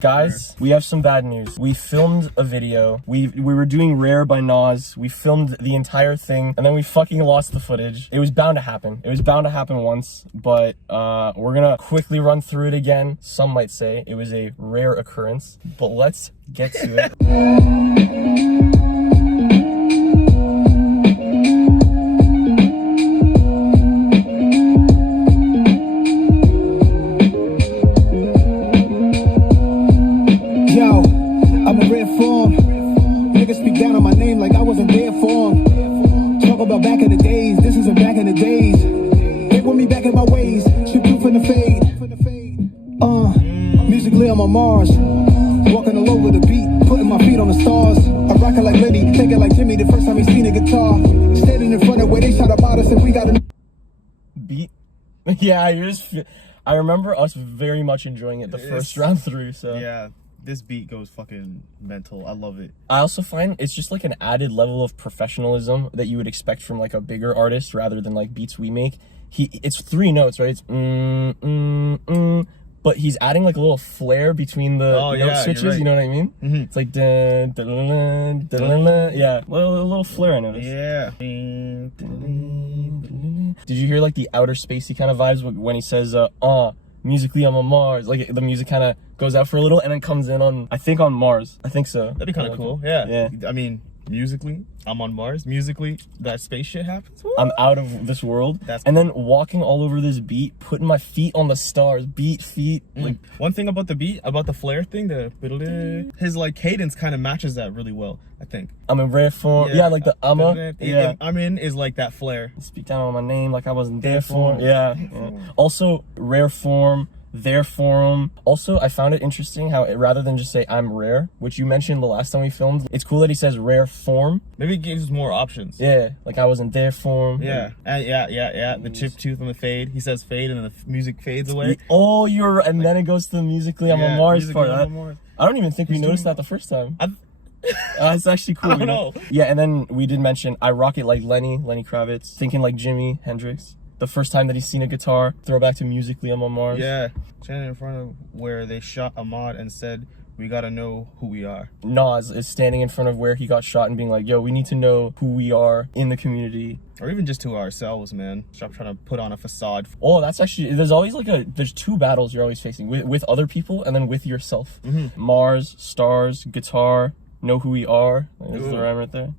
Guys, we have some bad news. We filmed a video. We were doing Rare by NAS. We filmed the entire thing, and then we fucking lost the footage. It was bound to happen. It was bound to happen once, but we're gonna quickly run through it again. Some might say it was a rare occurrence, but let's get to it. Like I wasn't there for him. Talk about back in the days. This isn't back in the days. Get with me back in my ways. Shoot you from the fade. Musically I'm on Mars. Walking all over the beat, putting my feet on the stars. I rock it like Lenny, thinking like Jimmy the first time he seen a guitar. Standing in front of where they shot about us and we got a beat. Yeah, I remember us very much enjoying it the first round through. So yeah. This beat goes fucking mental. I love it. I also find it's just like an added level of professionalism that you would expect from like a bigger artist rather than like beats we make. It's 3 notes, right? It's but he's adding like a little flair between the note switches. Right. You know what I mean? Mm-hmm. It's like yeah, a little flair I noticed. Yeah. Did you hear like the outer spacey kind of vibes when he says musically I'm on Mars? Like the music kind of goes out for a little and then comes in on, I think, on Mars. I think so. That'd be kind of cool. Yeah. I mean, musically I'm on Mars. Musically that space shit happens. Woo! I'm out of this world. That's and then walking all over this beat, putting my feet on the stars. Beat, feet. Like one thing about the beat, about the flare thing, his like cadence kind of matches that really well, I think. I'm in rare form. Yeah, like the yeah. I'm in is like that flare. Speak down on my name like I wasn't there for him. Yeah. Also, rare form. Their forum. Also, I found it interesting how rather than just say I'm rare, which you mentioned the last time we filmed, it's cool that he says rare form. Maybe it gives more options. Yeah, like I was in their form. Yeah, yeah. The chip tooth and the fade. He says fade and the music fades away. Oh, you're right. And then it goes to the musically I'm on Mars part. I don't even think we noticed that the first time. It's actually cool. I don't know. Yeah, and then we did mention I rock it like Lenny Kravitz, thinking like Jimi Hendrix. The first time that he's seen a guitar, throwback to musically I'm on Mars. Yeah, standing in front of where they shot Ahmad and said, we gotta know who we are. Nas is standing in front of where he got shot and being like, yo, we need to know who we are in the community. Or even just to ourselves, man. Stop trying to put on a facade. Oh, that's actually, there's always like there's 2 battles you're always facing, with other people and then with yourself. Mm-hmm. Mars, stars, guitar, know who we are. There's the rhyme right there.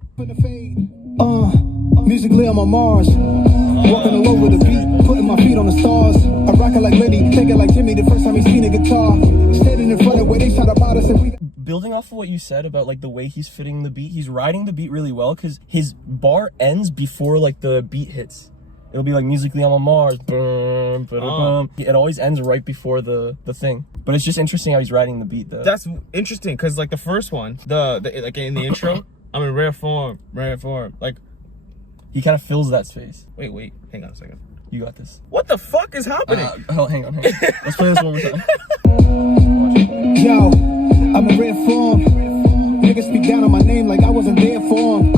Musically I'm on Mars. Walking all over the beat, putting my feet on the stars. I rock it like Lenny, thinking like Jimmy the first time he seen a guitar. Standing in front of where they shot about us and we... Building off of what you said about like the way he's fitting the beat, he's riding the beat really well because his bar ends before like the beat hits. It'll be like musically I'm on Mars. It always ends right before the thing. But it's just interesting how he's riding the beat though. That's interesting because like the first one, the like in the intro, I'm in rare form. Like he kind of fills that space. Wait, hang on a second. You got this. What the fuck is happening? Hang on. Let's play this one more time. Yo, I'm in rare form. Niggas speak down on my name like I wasn't there for him.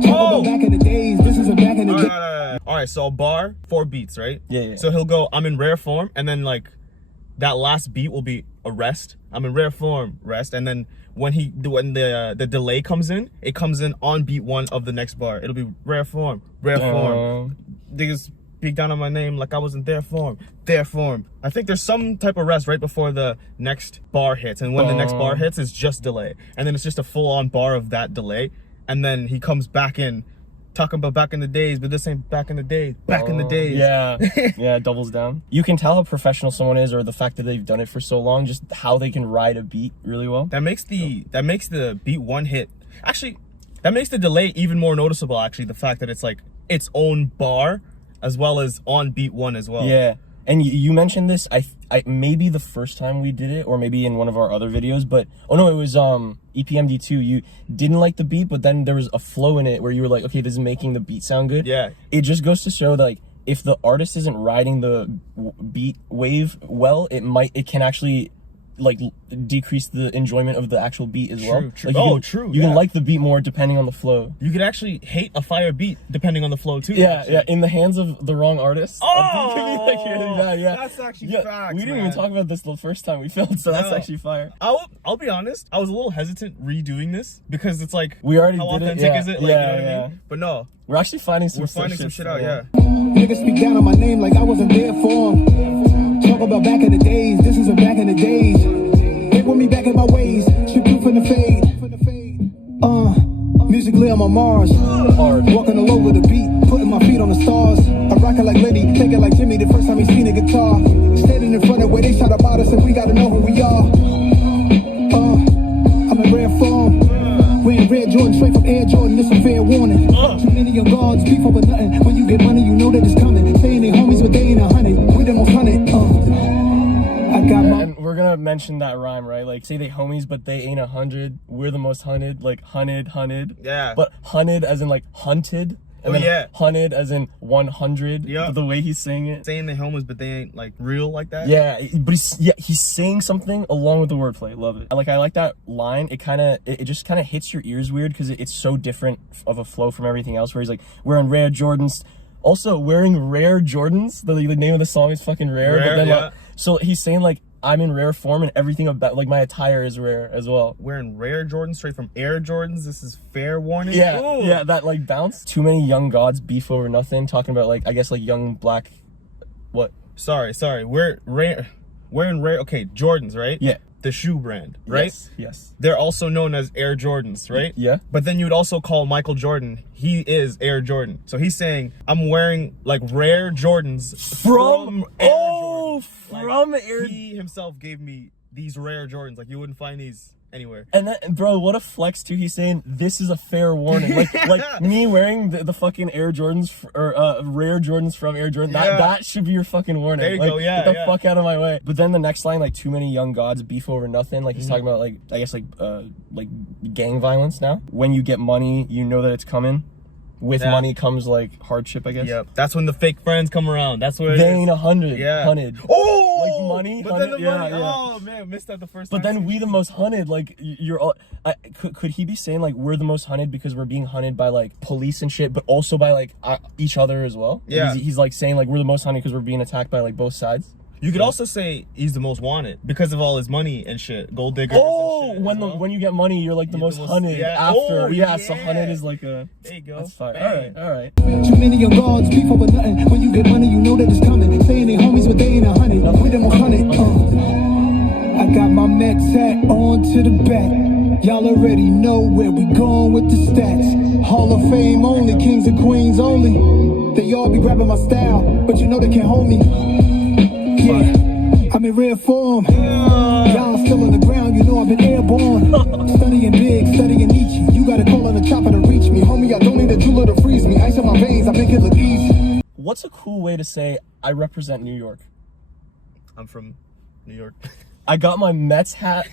Talk about back in the days. This isn't back in the days. All right, so a bar, 4 beats, right? Yeah. So he'll go, I'm in rare form, and then like that last beat will be a rest. I'm in rare form, rest, and then when the delay comes in, it comes in on beat 1 of the next bar. It'll be rare form. Niggas speak down on my name like I wasn't there for him. I think there's some type of rest right before the next bar hits, and when the next bar hits, it's just delay, and then it's just a full-on bar of that delay, and then he comes back in talking about back in the days, but this ain't back in the days. Back in the days. Yeah, it doubles down. You can tell how professional someone is, or the fact that they've done it for so long, just how they can ride a beat really well. That makes the beat 1 hit. Actually, that makes the delay even more noticeable. Actually, the fact that it's like its own bar as well as on beat 1 as well. Yeah. And you mentioned this, I maybe the first time we did it, or maybe in one of our other videos, but, oh no, it was EPMD2. You didn't like the beat, but then there was a flow in it where you were like, okay, this is making the beat sound good. Yeah. It just goes to show that, like, if the artist isn't riding the beat wave well, it can actually like decrease the enjoyment of the actual beat as well. True. Like, you can, True. You can like the beat more depending on the flow. You could actually hate a fire beat depending on the flow too. Yeah, yeah. In the hands of the wrong artist, Oh, a beat can be like really bad. Yeah, that's actually yeah. facts. We didn't man. even talk about this the first time we filmed, so that's No. actually fire. I'll be honest. I was a little hesitant redoing this because it's like We already how did it. authentic Yeah, is it? Like, yeah, you know what yeah. I mean? But no, We're actually finding some. we're finding some shit still, out. Yeah. Niggas speak down on my name like I wasn't there for 'em. Talk about back in the days, this isn't back in the days. They want me back in my ways, strip proof in the fade. Musically I'm on Mars. Hard. Walking all over the beat, putting my feet on the stars. I rock it like Lenny, thinking like Jimmy the first time he seen a guitar. Standing in front of where they shout about us and we gotta know who we are. I'm in rare form. Wearing red Jordan straight from Air Jordan, this a fair warning. Too many young guards, beef over nothing. When you get money, you know that it's coming. Saying they homies, but they ain't 100. We the most 100. I got my. And we're gonna mention that rhyme, right? Like, say they homies, but they ain't 100. We're the most hunted, like hunted. Yeah. But hunted as in like hunted. And then yeah. hunted as in 100. Yeah. The way he's saying it. Saying they homies, but they ain't like real like that. Yeah, but he's saying something along with the wordplay. Love it. Like, I like that line. It just kind of hits your ears weird because it's so different of a flow from everything else. Where he's like, wearing rare Jordans. Also, wearing rare Jordans. The name of the song is fucking rare. Rare, but then yeah. like, so he's saying like, I'm in rare form and everything about like my attire is rare as well. Wearing rare Jordans straight from Air Jordans. This is fair warning. Yeah, Ooh. yeah, that like bounce. Too many young gods beef over nothing. Talking about like, I guess like young black, what? Sorry. We're wearing rare. Okay, Jordans, right? Yeah. The shoe brand, right? Yes. They're also known as Air Jordans, right? Yeah. But then you would also call Michael Jordan, he is Air Jordan. So he's saying, I'm wearing like rare Jordans from Air Jordan. From Air. He himself gave me these rare Jordans. Like you wouldn't find these anywhere. And that, bro, what a flex too. He's saying this is a fair warning. Like me wearing the fucking Air Jordans or rare Jordans from Air Jordan. Yeah. That should be your fucking warning. There you like, go, yeah, Get the yeah. fuck out of my way. But then the next line, like, too many young gods beef over nothing. Like he's talking about like, I guess like gang violence now. When you get money, you know that it's coming. With Yeah. money comes like hardship, I guess. Yep. That's when the fake friends come around. That's where it They is. ain't 100. Yeah. Hunted. Oh, Like money, But then the 100, yeah, money. yeah. Oh man, missed that the first But time. then we the most hunted, like you're all. Could he be saying like we're the most hunted because we're being hunted by like police and shit, but also by like each other as well? Yeah. He's like saying like we're the most hunted because we're being attacked by like both sides. You could also say he's the most wanted because of all his money and shit, gold diggers. Oh, and shit when as well. when you get money, you're like the You're most the most- hunted yeah. after. Oh, yeah, so yeah. hunted is like a. There you go. That's fire. Bang. All right. Too many young guards, beef over nothing. When you get money, you know that it's coming. Saying they homies, but they ain't 100. We the most 100. I got my Mets hat on to the back. Y'all already know where we going with the stats. Hall of Fame only, kings and queens only. They all be grabbing my style, but you know they can't hold me. Yeah, I'm in rare form. Y'all still on the ground, you know I've been airborne. Studying big, studying Nietzsche. You gotta call on the chopper to reach me. Homie, I don't need a jeweler to freeze me. Ice in my veins, I make it look easy. What's a cool way to say I represent New York? I'm from New York. I got my Mets hat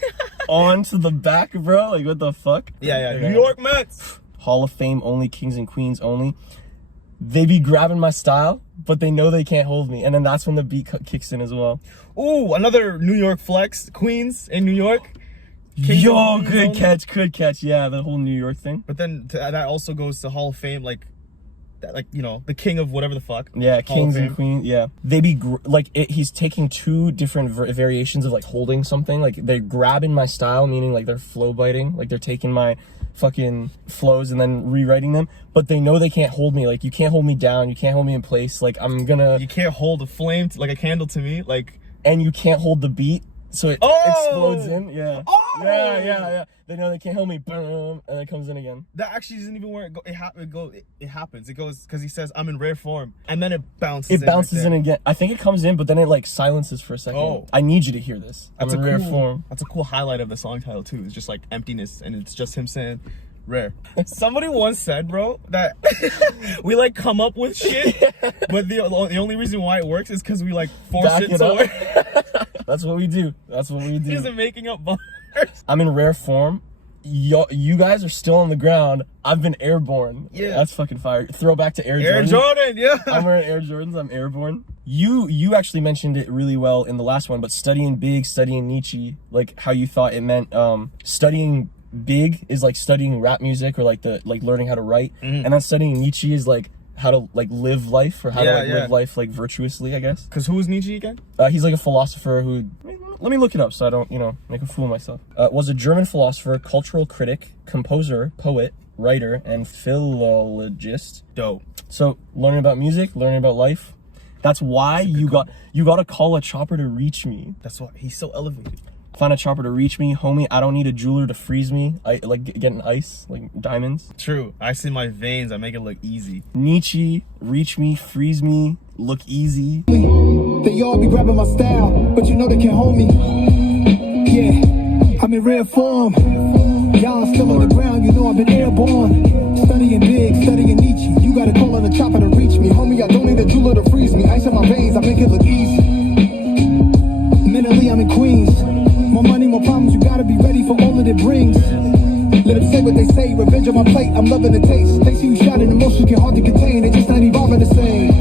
on to the back, bro. Like what the fuck? Yeah. New York Mets. Hall of Fame only, kings and queens only. They be grabbing my style, but they know they can't hold me. And then that's when the beat kicks in as well. Ooh, another New York flex. Queens in New York. Kings Yo, and queens good only. catch, good catch. Yeah, the whole New York thing. But then that also goes to Hall of Fame, like you know, the king of whatever the fuck. Yeah, Hall of kings and Fame. queens. Yeah, they be he's taking two different variations of like holding something. Like they're grabbing my style, meaning like they're flow biting. Like they're taking my fucking flows and then rewriting them. But they know they can't hold me. Like you can't hold me down. You can't hold me in place. Like I'm gonna. You can't hold a flame like a candle to me, like. And you can't hold the beat, so it Oh! explodes in. Yeah. Oh! Yeah. They know they can't hold me. Boom, and it comes in again. That actually isn't even where it happens. It goes because he says I'm in rare form, and then it bounces. It bounces in again. I think it comes in, but then it like silences for a second. Oh. I need you to hear this. I'm in rare form. That's a cool highlight of the song title too. It's just like emptiness, and it's just him saying rare. Somebody once said, bro, that we like come up with shit, but the only reason why it works is because we like force Back it it to up. work. That's what we do. That's what we He do. isn't making up bars. I'm in rare form. you guys are still on the ground. I've been airborne. Yeah. That's fucking fire. Throwback to Air Air Jordan. Jordan, yeah. I'm wearing Air Jordans. I'm airborne. You actually mentioned it really well in the last one, but studying big, studying Nietzsche, like how you thought it meant studying big is like studying rap music or like learning how to write, and then studying Nietzsche is like how to like live life or how to live life like virtuously, I guess. Because who is Nietzsche again? He's like a philosopher who, let me look it up so I don't, make a fool of myself. Was a German philosopher, cultural critic, composer, poet, writer, and philologist. Dope. So learning about music, learning about life. That's why you got to call a chopper to reach me. That's why he's so elevated. Find a chopper to reach me, homie. I don't need a jeweler to freeze me. I like getting ice, like diamonds. True. I see my veins. I make it look easy. Nietzsche, reach me, freeze me, look easy. They all be grabbing my style, but you know they can't hold me. Yeah, I'm in rare form. Y'all still on the ground, you know I've been airborne. Studying big, studying Nietzsche. You gotta call on a chopper to reach me. Homie, I don't need a jeweler to freeze me. Ice in my veins, I make it look easy. Mentally, I'm in Queens. More money, more problems, you gotta be ready for all that it brings. Let them say what they say, revenge on my plate, I'm loving the taste. They see you shining, emotions get hard to contain, they just not evolving the same.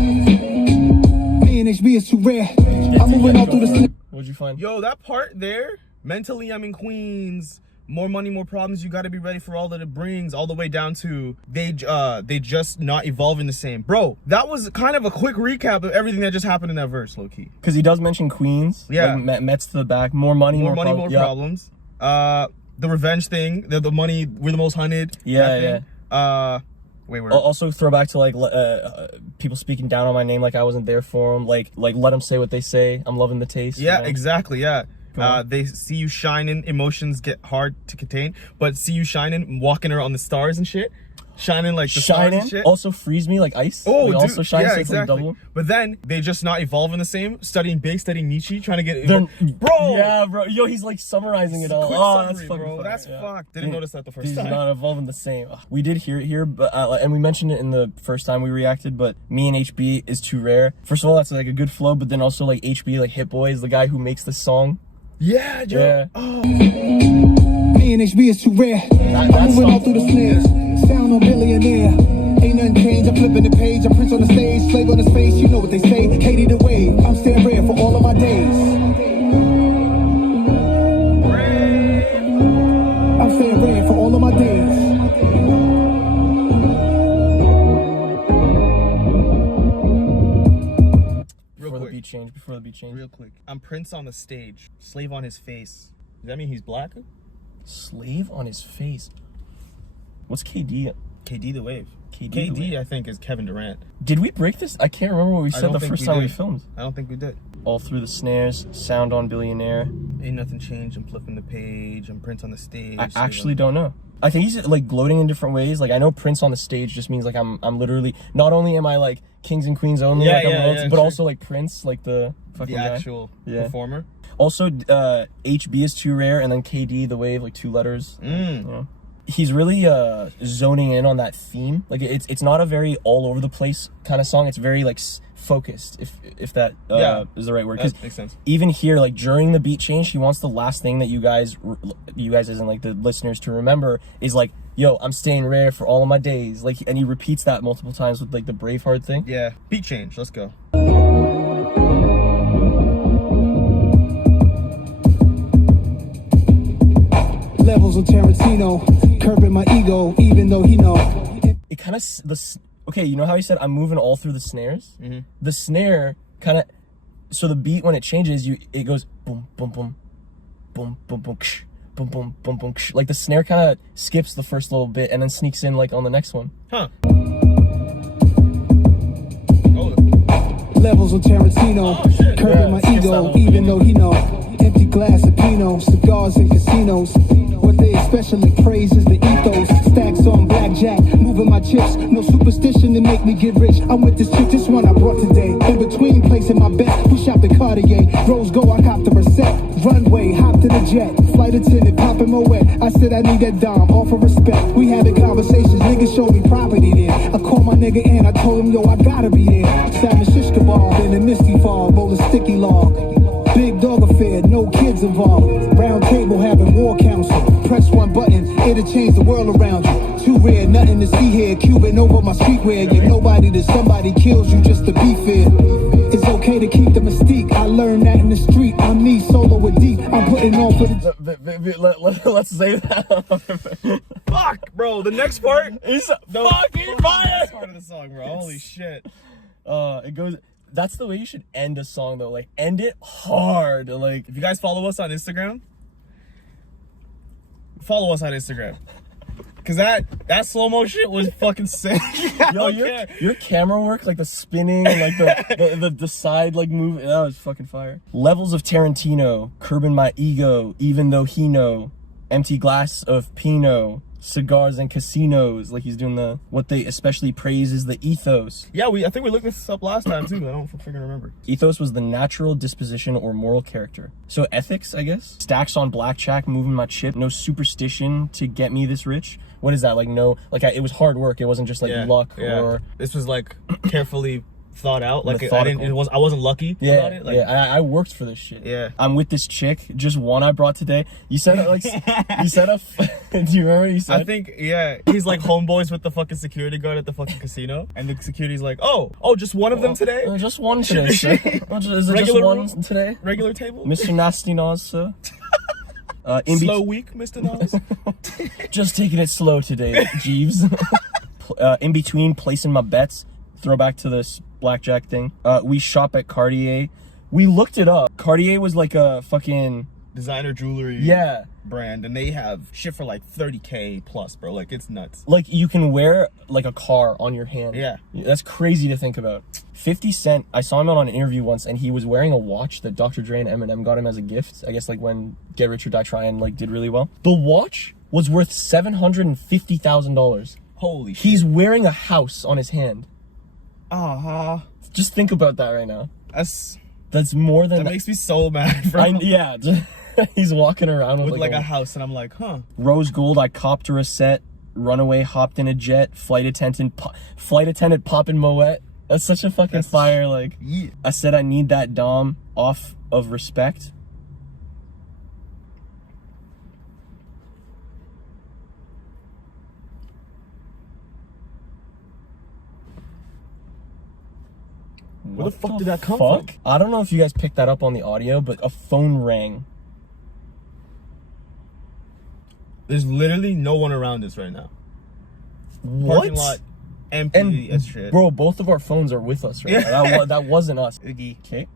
Me and HB is too rare, I'm moving all through the... What'd you find? Yo, that part there, mentally I'm in Queens, more money, more problems, you gotta be ready for all that it brings, all the way down to they just not evolving the same. Bro, that was kind of a quick recap of everything that just happened in that verse, low-key. Because he does mention Queens. Yeah. Like, Mets to the back, more money, more problems. The revenge thing, the money, we're the most hunted. Yeah, yeah. Wait, where? Also throw back to like people speaking down on my name like I wasn't there for them. Like let them say what they say. I'm loving the taste. Yeah, exactly. Yeah. They see you shining, emotions get hard to contain, but see you shining, walking around the stars and shit, shining like the stars and shit. Also freeze me like ice. Oh, like, dude, also shine, yeah, so exactly. Like double. But then they just not evolving the same. Studying big, studying Nietzsche, trying to get bro. Yeah, bro. Yo, he's like summarizing it all. Quick Summary, that's fucking bro. fire. That's fucked. Didn't notice that the first time. He's not evolving the same. We did hear it here, but and we mentioned it in the first time we reacted. But me and HB is too rare. First of all, that's like a good flow, but then also like HB, like Hit Boy, is the guy who makes the song. Yeah, Joe. Yeah. Oh. Me and HB is too rare. I'm moving all through the snares. Sound on billionaire. Ain't nothing changed. I'm flipping the page. I'm Prince on the stage. Slave on his face. You know what they say. Katie the wave. I'm staying rare for all of my days. I'm staying rare for all of my days. Before the beat change. Real quick. I'm Prince on the stage. Slave on his face. Does that mean he's black? Slave on his face. What's KD? KD the wave. KD, KD I think is Kevin Durant. Did we break this? I can't remember what we said the first time we filmed. I don't think we did. All through the snares, sound on billionaire. Ain't nothing changed. I'm flipping the page. I'm Prince on the stage. I actually don't know. I think he's like gloating in different ways. Like I know Prince on the stage just means like I'm literally, not only am I like kings and queens only, like I'm royalty, but also like Prince, like the fucking guy. Actual performer. Also, HB is too rare, and then KD the wave, like 2 letters. You know? He's really zoning in on that theme. Like it's not a very all over the place kind of song. It's very like focused, if that is the right word. That makes sense. Even here, like during the beat change, he wants the last thing that you guys as in like the listeners to remember is like, yo, I'm staying rare for all of my days. Like, and he repeats that multiple times with like the Braveheart thing. Yeah, beat change. Let's go. Levels of Tarantino, curbing my ego, even though he know. It kind of okay. You know how he said I'm moving all through the snares. The snare kind of, so the beat when it changes, it goes boom boom boom, boom boom boom, ksh, boom boom boom boom. Ksh. Like the snare kind of skips the first little bit and then sneaks in like on the next one. Huh. Levels of Tarantino, curbing my ego, even though he know. Empty glass of Pinot, cigars in casinos. What they especially praise is the ethos. Stacks on blackjack, moving my chips. No superstition to make me get rich. I'm with this chick, this one I brought today. In between placing my bet, push out the Cartier. Rose go, I cop the receipt. Runway, hop to the jet. Flight attendant, popping my wet. I said I need that dime, offer respect. We having conversations, niggas show me property there. I called my nigga in, I told him, yo, I gotta be there. Salmon shish kebab in a misty fog, roll a sticky log. Big dog affair, no kids involved. Round table having war council. Press one button, it streetwear. You're nobody till somebody kills you just to be fair. It's okay to keep the mystique. I learned that in the street. I'm me, solo with deep. I'm putting on for the. Let's say that. Fuck, bro. The next part is fucking fire. Part of the song, bro. Holy shit. It goes. That's the way you should end a song, though. Like, end it hard. Like, if you guys follow us on Instagram, follow us on Instagram. Cause that slow-mo shit was fucking sick. Yo, your camera work, like the spinning and like the side like move, that was fucking fire. Levels of Tarantino, curbing my ego, even though he know. Empty glass of Pinot, cigars and casinos. Like he's doing what they especially praise is the ethos. Yeah, I think we looked this up last time too. I don't freaking remember. Ethos was the natural disposition or moral character. So ethics, I guess. Stacks on blackjack, moving my chip. No superstition to get me this rich. What is that? Like it was hard work. It wasn't just like luck or. This was like carefully thought out. Like methodical. I wasn't lucky about it. Like, I worked for this shit. Yeah. I'm with this chick, just one I brought today. You said like do you remember what you said? I think he's like homeboys with the fucking security guard at the fucking casino, and the security's like, oh, just one of them today. Just one today, sir. Is it Regular just one room? today? Regular table. Mr. Nasty Nas, sir. Slow week, Mr. Nas. Just taking it slow today, Jeeves. In between placing my bets, throwback to this blackjack thing. We shop at Cartier. We looked it up. Cartier was like a fucking designer jewelry brand, and they have shit for like 30K plus, bro. Like, it's nuts. Like, you can wear like a car on your hand. Yeah. That's crazy to think about. 50 Cent, I saw him out on an interview once, and he was wearing a watch that Dr. Dre and Eminem got him as a gift. I guess like when Get Rich or Die Trying like did really well. The watch was worth $750,000. Holy shit. He's wearing a house on his hand. Just think about that right now. That's more than that makes me so mad, bro. He's walking around with like a house, and I'm like, huh. Rose gold, I copped her a set. Runaway hopped in a jet. Flight attendant popping Moet. That's such a fucking fire. Like, yeah. I said I need that Dom off of respect. Where the fuck did that come from? I don't know if you guys picked that up on the audio, but a phone rang. There's literally no one around us right now. What? Parking lot empty as shit. Bro, both of our phones are with us right now. That wasn't us. Okay,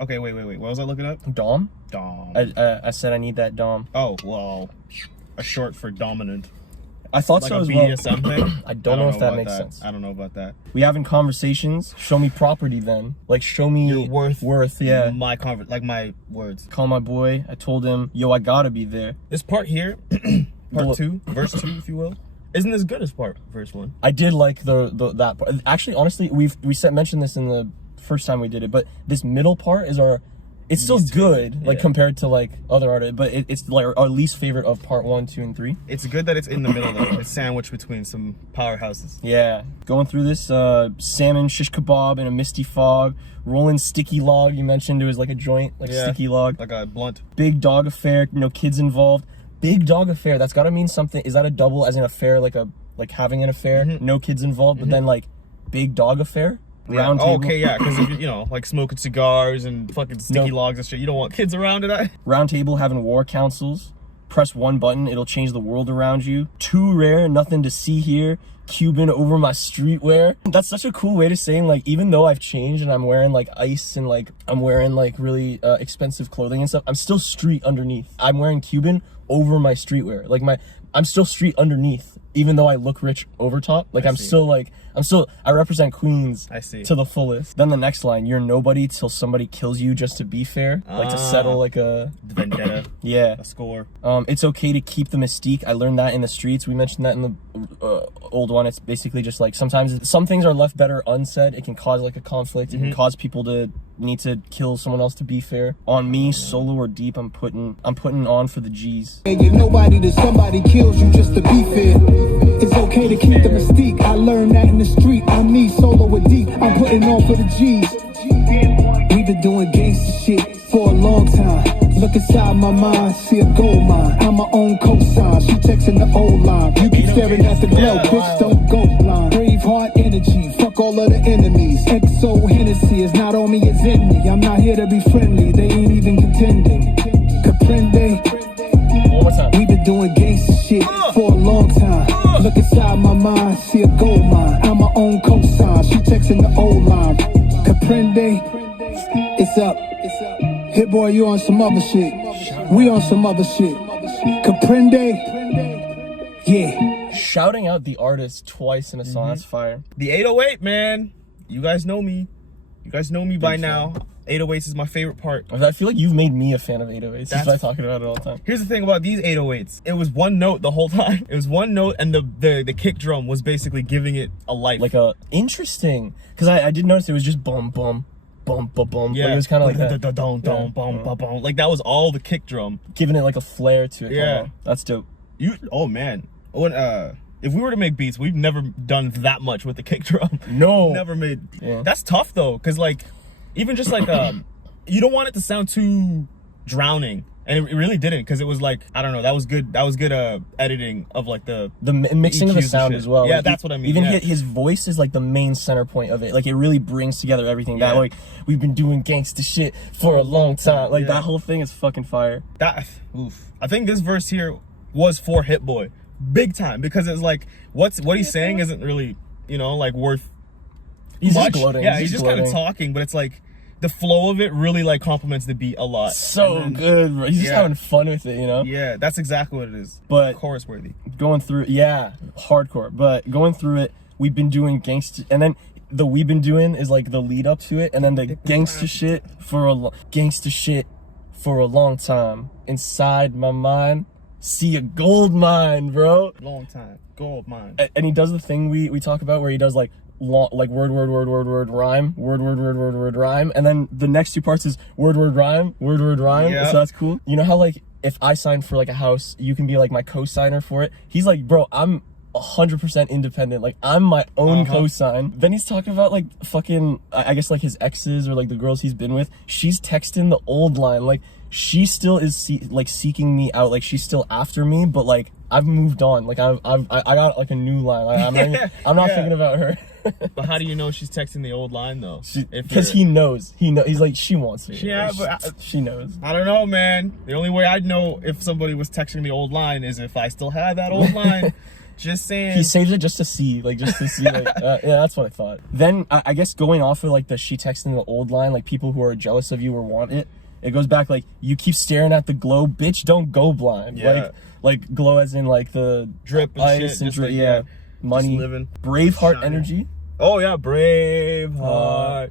wait. What was I looking up? Dom? Dom. I said I need that Dom. Oh, well, a short for dominant. I thought like so a as well. BDSM thing? I don't know if that makes sense. I don't know about that. We having conversations. Show me property then. Like, show me your worth. Yeah. My words. Call my boy. I told him, yo, I gotta be there. This part here, part 2, verse 2, if you will, isn't as good as verse 1. I did like that part. Actually, honestly, we mentioned this in the first time we did it, but this middle part is it's still good, like compared to like other artists, but it's like our least favorite of part 1, 2, and 3. It's good that it's in the middle though. It's sandwiched between some powerhouses. Yeah, going through this salmon shish kebab in a misty fog, rolling sticky log. You mentioned it was like a joint, like a sticky log, like a blunt. Big dog affair, no kids involved. Big dog affair. That's got to mean something. Is that a double as in affair, like having an affair, no kids involved, but then like big dog affair? Round table. Okay, yeah, because you know, like smoking cigars and fucking sticky logs and shit, you don't want kids around it. Round table having war councils. Press one button, it'll change the world around you. Too rare, nothing to see here. Cuban over my streetwear. That's such a cool way to saying, like, even though I've changed and I'm wearing like ice and like I'm wearing like really expensive clothing and stuff, I'm still street underneath. I'm wearing Cuban over my streetwear. Like I'm still street underneath, even though I look rich over top. Like I represent Queens to the fullest. Then the next line, you're nobody till somebody kills you just to be fair. Like to settle like a vendetta. Yeah. A score. It's okay to keep the mystique. I learned that in the streets. We mentioned that in the old one. It's basically just like sometimes some things are left better unsaid. It can cause like a conflict. It can cause people to need to kill someone else to be fair. On me, solo or deep, I'm putting on for the G's. You're nobody till somebody kills you just to be fair. It's okay to keep the mystique. I learned that in the street. I'm me, solo or deep. I'm putting on for the G's. We've been doing gangster shit for a long time. Look inside my mind, see a gold mine. I'm my own cosign. She texting the old line. You keep staring at the glow, bitch, don't go blind. Brave Heart energy, fuck all of the enemies. XO Hennessy is not on me, it's in me. I'm not here to be friendly, they ain't even contending. Comprende? One more time. We've been doing gangster shit for a long time. Look inside my mind, see a gold mine. I'm my own cosign, she texting the old line. Comprende? It's up. Hit boy, you on some other shit. We on some other shit. Comprende? Yeah. Shouting out the artist twice in a song, that's fire. The 808, man. You guys know me. You guys know me by now. 808s is my favorite part. I feel like you've made me a fan of 808s just by talking about it all the time. Here's the thing about these 808s. It was one note the whole time. It was one note, and the kick drum was basically giving it a life. Like interesting, because I did notice it was just bum bum bum bum bum. Yeah, like it was kind of like that. Like that was all the kick drum, giving it like a flair to it. Yeah, that's dope. Oh man, when if we were to make beats, we've never done that much with the kick drum. No, never made. Yeah. That's tough though, because like even just like you don't want it to sound too drowning, and it really didn't, because it was like, I don't know, that was good editing of like the mixing of the sound as well. Yeah, like, that's what I mean. Even his voice is like the main center point of it. Like it really brings together everything. That like, we've been doing gangsta shit for a long time. Like that whole thing is fucking fire. I think this verse here was for Hit Boy big time, because it's like what he's saying isn't really, you know, like worth he's much. Just gloating. Yeah, he's just kind of talking, but it's like the flow of it really like complements the beat a lot. So good, bro. He's just having fun with it, you know? Yeah, that's exactly what it is. But chorus worthy. Going through, hardcore. But going through it, we've been doing gangsta, and then the we've been doing is like the lead up to it, and then the gangsta shit for a long time. Inside my mind, see a gold mine, bro. Long time, gold mine. And he does the thing we talk about where he does like long, like word rhyme, word rhyme, and then the next two parts is word rhyme. Yeah. So that's cool. You know how like if I sign for like a house, you can be like my co-signer for it. He's like, bro, I'm 100% independent. Like I'm my own co-sign. Then he's talking about like fucking, I guess like his exes or like the girls he's been with. She's texting the old line. Like she still is seeking me out. Like she's still after me, but like I've moved on. Like I got like a new line. Like, I'm not thinking about her. But how do you know she's texting the old line though? Because he knows. He's like, she wants me. Yeah, like, but she knows. I don't know, man. The only way I'd know if somebody was texting the old line is if I still had that old line. Just saying. He saves it just to see. Like, yeah, that's what I thought. Then, I guess going off of, like, the she texting the old line, like, people who are jealous of you or want it, it goes back, like, you keep staring at the glow, bitch, don't go blind. Yeah. Like glow as in, like, the drip and ice shit. And just drip, like, money. Just living. Braveheart energy. Oh, yeah, Braveheart.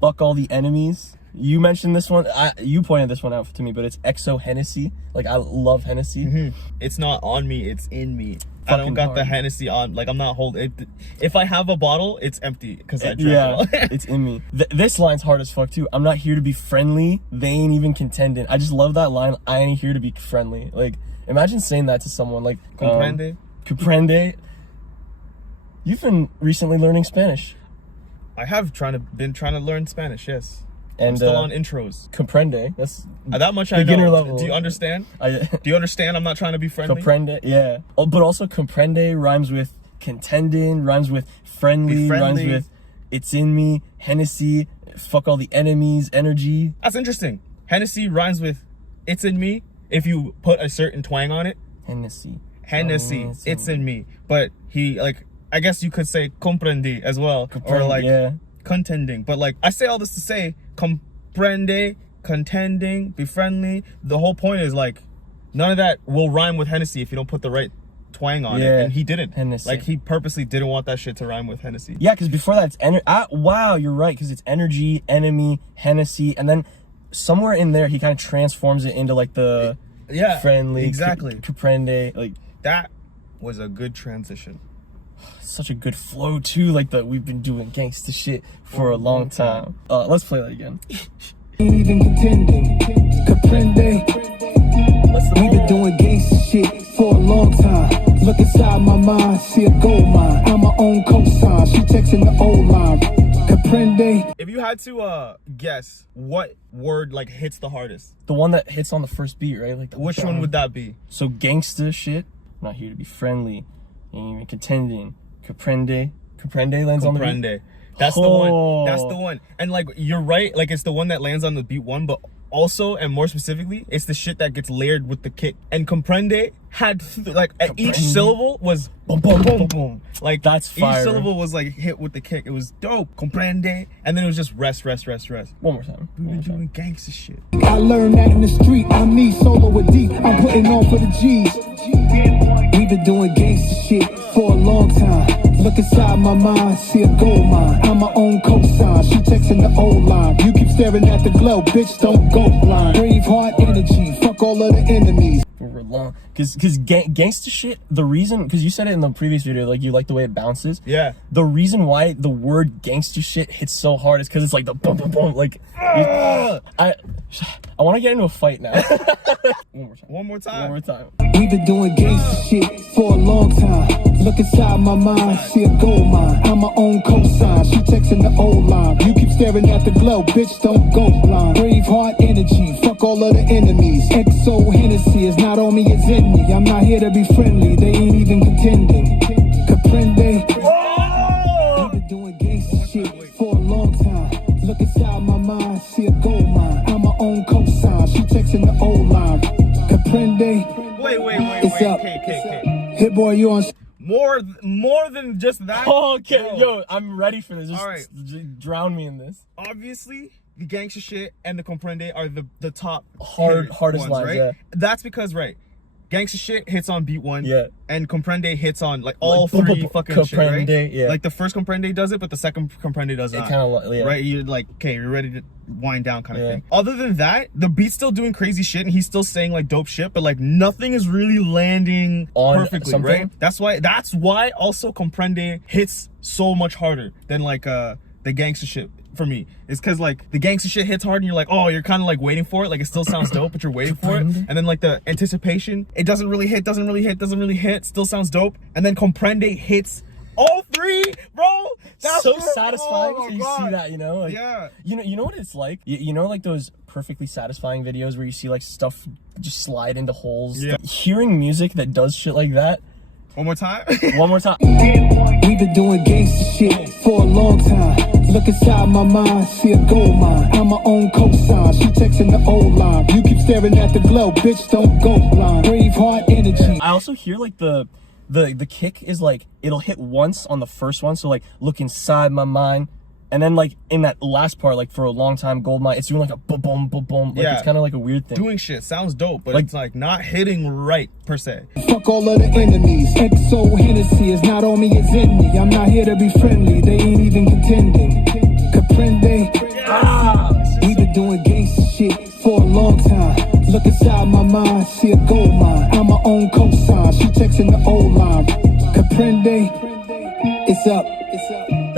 Fuck all the enemies. You mentioned this one. You pointed this one out to me, but it's XO Hennessy. Like, I love Hennessy. It's not on me, it's in me. Fucking I don't got hard. the Hennessy on. Like, I'm not holding it. If I have a bottle, it's empty because I drank it Yeah, all. it's in me. This line's hard as fuck too. I'm not here to be friendly. They ain't even contending. I just love that line. I ain't here to be friendly. Like, imagine saying that to someone. Like, Comprende? Comprende. You've been recently learning Spanish. I have been trying to learn Spanish, yes. And I'm still on intros. Comprende. That's That much I beginner know. level. Do you understand? Do you understand I'm not trying to be friendly? Comprende, yeah. Oh, but also comprende rhymes with contending, rhymes with friendly, rhymes with it's in me, Hennessy, fuck all the enemies, energy. That's interesting. Hennessy rhymes with it's in me if you put a certain twang on it. Hennessy, it's in me. But he, like, I guess you could say comprende as well. Or like contending. But like, I say all this to say comprende, contending, be friendly. The whole point is like, none of that will rhyme with Hennessy if you don't put the right twang on it. And he didn't. Hennessy. Like, he purposely didn't want that shit to rhyme with Hennessy. Yeah, because before that it's wow, you're right, because it's energy, enemy, Hennessy, and then somewhere in there he kind of transforms it into like the friendly, exactly, comprende. Like, that was a good transition. Such a good flow too. Like, we've been doing gangsta shit for a long time. Let's play that again. Ain't even contending. Comprende? We've been doing gangsta shit for a long time. Look inside my mind, see a gold mine. I'm my own cosign. She texting the old line. Comprende? If you had to guess what word like hits the hardest, The one that hits on the first beat, right? Like, which one would that be? So gangsta shit. I'm not here to be friendly. Ain't even contending. Comprende. Comprende lands on the beat. Comprende. That's the one. That's the one. And like you're right, like it's the one that lands on the beat one, but also and more specifically, it's the shit that gets layered with the kick. And Comprende had each syllable was boom boom boom boom. Like that's fire. Each syllable was like hit with the kick. It was dope. Comprende. And then it was just rest. One more time. We been doing gangster shit. I learned that in the street. I'm me, solo with deep. I'm putting on for the G's. We've been doing gangster shit for a long time. Look inside my mind, see a gold mine. I'm my own cosign. She texting the old line. You keep staring at the glow, bitch, don't go blind. Brave heart energy, fuck all of the enemies. For long, because gangster shit. The reason, because you said it in the previous video, like you like the way it bounces. Yeah. The reason why the word gangster shit hits so hard is because it's like the boom boom boom. Like, I want to get into a fight now. One more time. We've been doing gangster shit for a long time. Look inside my mind, see a gold mine. I'm my own cosign. She texting the old line. You keep staring at the glow, bitch, don't go blind. Brave heart energy, fuck all of the enemies. XO Hennessy is not on me, it's in me. I'm not here to be friendly, they ain't even contending. Comprende? We've been doing gangster shit for a long time. Look inside my mind, see a gold mine. I'm my own cosign. She texting the old line. Comprende? Wait. It's up. K. Hit boy, you on? More than just that. Okay, Bro. yo, I'm ready for this. Just All right. Drown me in this. Obviously, the gangster shit and the Comprende are the top Hardest ones, lines, right? yeah. That's because gangster shit hits on beat one, Yeah. and Comprende hits on like all boom, three boom, boom, fucking shit, right? Comprende, yeah. Like the first Comprende does it, but the second Comprende does not. It kind of, yeah. Right? You're like, okay, you're ready to wind down kind of Yeah. thing. Other than that, the beat's still doing crazy shit and he's still saying like dope shit, but like nothing is really landing On perfectly, something? right? That's why also Comprende hits so much harder than like the gangster shit for me. It's because like the gangster shit hits hard and you're like, oh, you're kind of like waiting for it, like it still sounds dope, but you're waiting for it. And then like the anticipation, it doesn't really hit, still sounds dope. And then Comprende hits all three, bro. That's so satisfying oh to God. see that, you know? Like, Yeah. You know what it's like? You know, like those perfectly satisfying videos where you see like stuff just slide into holes? Yeah. Hearing music that does shit like that. One more time. One more time. We've been doing gangster shit for a long time. Look inside my mind, see a gold mine. I'm my own cosign. She texting the old line. You keep staring at the glow, bitch, don't go blind. Brave heart energy. I also hear like the kick is like, it'll hit once on the first one. So like, look inside my mind. And then like in that last part, like for a long time, Goldmine, it's doing like a boom, boom, boom, boom. Like Yeah. it's kind of like a weird thing. Doing shit sounds dope, but Like- it's like not hitting right per se. Fuck all of the enemies. XO Hennessy is not on me, it's in me. I'm not here to be friendly, they ain't even contending. Comprende? We've been doing gangster shit for a long time. Look inside my mind, see a gold mine. I'm my own cosign. She texting the old line. Comprende? It's up.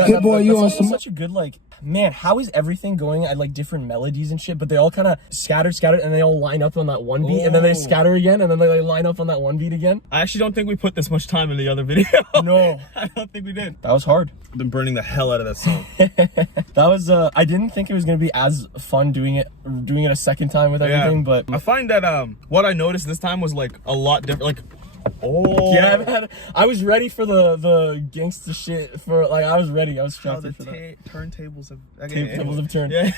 Hit boy, you on also some? such a good, like, man, how is everything going at like different melodies and shit, but they all kind of scattered, and they all line up on that one beat, and then they scatter again, and then they line up on that one beat again. I actually don't think we put this much time in the other video. No. I don't think we did. That was hard. I've been burning the hell out of that song. That was, I didn't think it was going to be as fun doing it a second time with everything, but I find that what I noticed this time was like a lot different. Like, oh yeah, man, I was ready for the gangsta shit. For like, I was ready. I was how strapped the for that. turntables have Tables have turned. Yeah.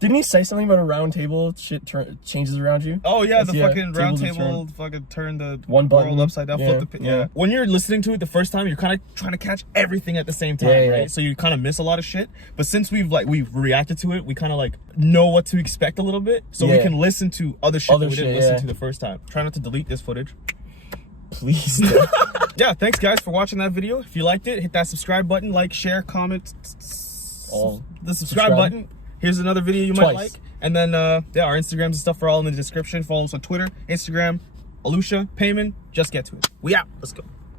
Didn't he say something about a round table shit changes around you? Oh yeah, the Yeah, fucking round tables have table turned. fucking turn the One button. world upside down. Yeah, Flip the yeah. yeah. When you're listening to it the first time, you're kind of trying to catch everything at the same time, Yeah, yeah. right? So you kind of miss a lot of shit. But since we've reacted to it, we kind of like know what to expect a little bit, so we Yeah. can listen to other shit that we didn't listen yeah. to the first time. Try not to delete this footage. Please. No. Yeah, thanks guys for watching that video. If you liked it, hit that subscribe button, like, share, comment. All. The subscribe Subscribe. button. Here's another video you might Twice. like. And then yeah, our Instagrams and stuff are all in the description. Follow us on Twitter, Instagram, Alusha, Payman. Just get to it. We out. Let's go.